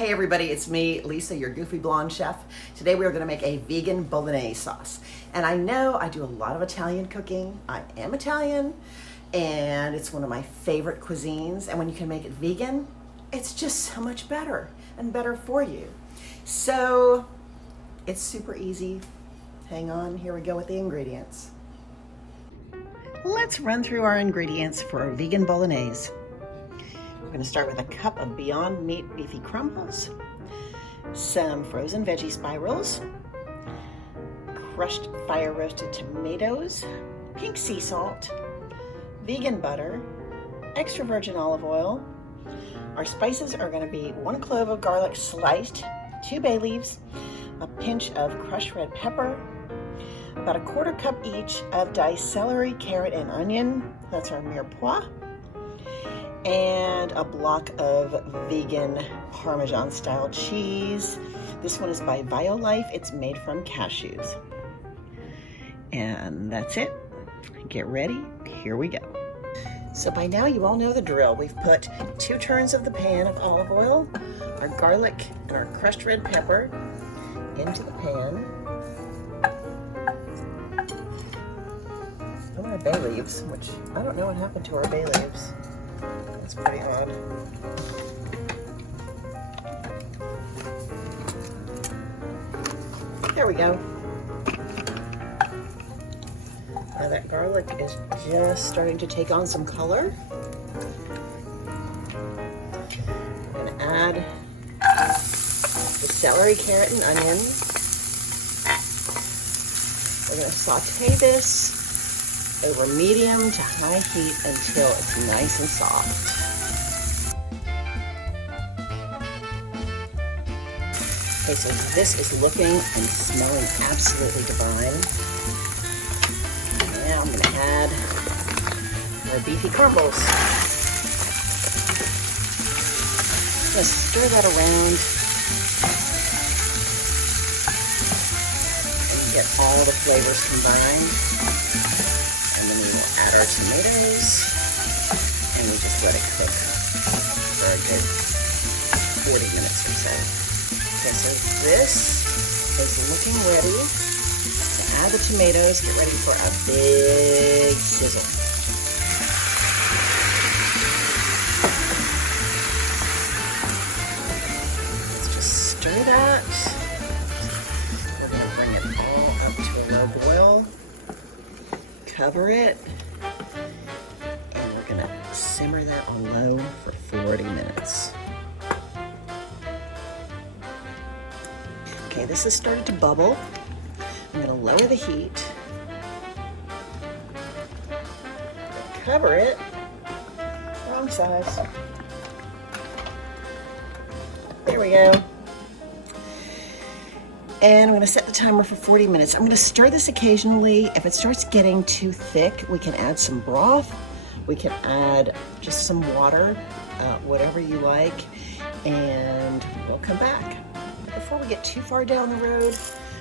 Hey everybody, it's me, Lisa, your goofy blonde chef. Today we are going to make a vegan Bolognese sauce. And I know I do a lot of Italian cooking. I am Italian, and it's one of my favorite cuisines. And when you can make it vegan, it's just so much better and better for you. So it's super easy. Hang on, here we go with the ingredients. Let's run through our ingredients for our vegan Bolognese. We're going to start with a cup of Beyond Meat beefy crumbles, some frozen veggie spirals, crushed fire roasted tomatoes, pink sea salt, vegan butter, extra virgin olive oil. Our spices are going to be 1 clove of garlic sliced, 2 bay leaves, a pinch of crushed red pepper, about a 1/4 cup each of diced celery, carrot, and onion. That's our mirepoix. And a block of vegan Parmesan style cheese. This one is by Violife. It's made from cashews. And that's it. Get ready. Here we go. So by now you all know the drill. We've put 2 turns of the pan of olive oil, our garlic and our crushed red pepper into the pan. And our bay leaves, which I don't know what happened to our bay leaves. That's pretty odd. There we go. Now that garlic is just starting to take on some color. I'm going to add the celery, carrot, and onion. We're going to saute this over medium to high heat until it's nice and soft. Okay, so this is looking and smelling absolutely divine. Now I'm gonna add our beefy crumbles. Just stir that around and get all the flavors combined. And then we will add our tomatoes, and we just let it cook for a good 40 minutes or so. Okay, so this is looking ready. So add the tomatoes, get ready for a big sizzle. Let's just stir that. We're going to bring it all up to a low boil. Cover it, and we're going to simmer that on low for 40 minutes. Okay, this has started to bubble. I'm going to lower the heat, cover it, wrong size. There we go. And I'm going to set the timer for 40 minutes. I'm going to stir this occasionally. If it starts getting too thick, we can add some broth. We can add just some water, whatever you like, and we'll come back. But before we get too far down the road,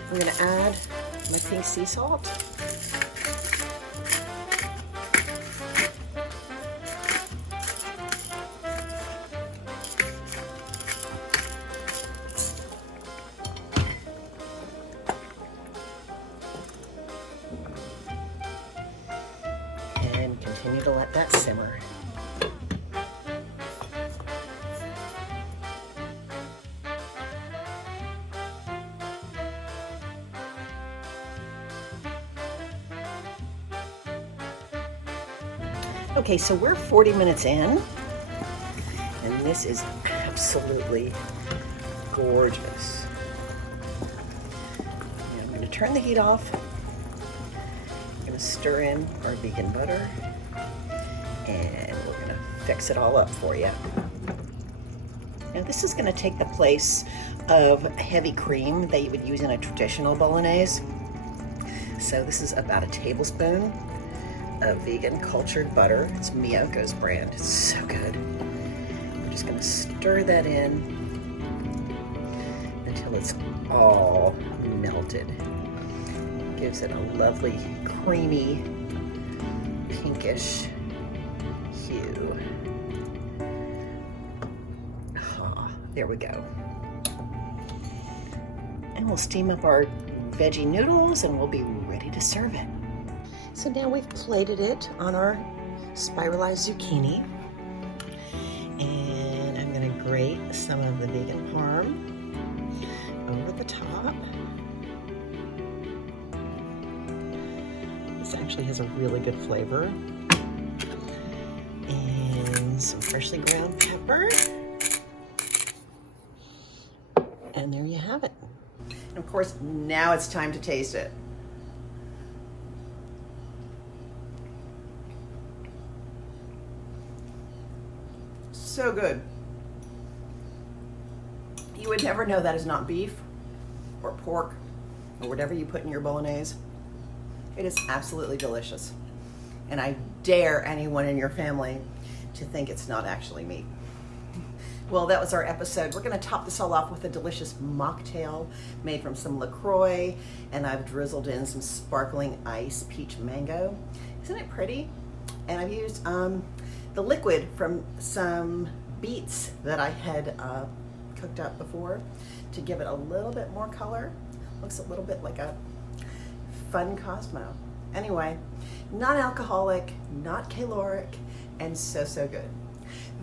I'm going to add my pink sea salt. And continue to let that simmer. Okay, so we're 40 minutes in, and this is absolutely gorgeous. Now I'm going to turn the heat off. I'm going to stir in our vegan butter, and we're going to fix it all up for you. Now this is going to take the place of heavy cream that you would use in a traditional Bolognese. So this is about a tablespoon of vegan cultured butter. It's Miyoko's brand. It's so good. We're just going to stir that in until it's all melted. Gives it a lovely creamy pinkish hue. There we go. And we'll steam up our veggie noodles and we'll be ready to serve it. So now we've plated it on our spiralized zucchini. And I'm going to grate some of the vegan parm over the top. This actually has a really good flavor. And some freshly ground pepper. And there you have it. And of course, now it's time to taste it. So good. You would never know that is not beef or pork or whatever you put in your bolognese. It is absolutely delicious. And I dare anyone in your family to think it's not actually meat. Well, that was our episode. We're going to top this all off with a delicious mocktail made from some LaCroix, and I've drizzled in some sparkling ice peach mango. Isn't it pretty? And I've used the liquid from some beets that I had cooked up before to give it a little bit more color. Looks a little bit like a fun Cosmo. Anyway, non-alcoholic, not caloric, and so good.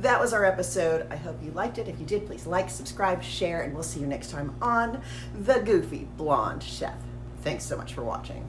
That was our episode. I hope you liked it. If you did, please like, subscribe, share, and we'll see you next time on The Goofy Blonde Chef. Thanks so much for watching.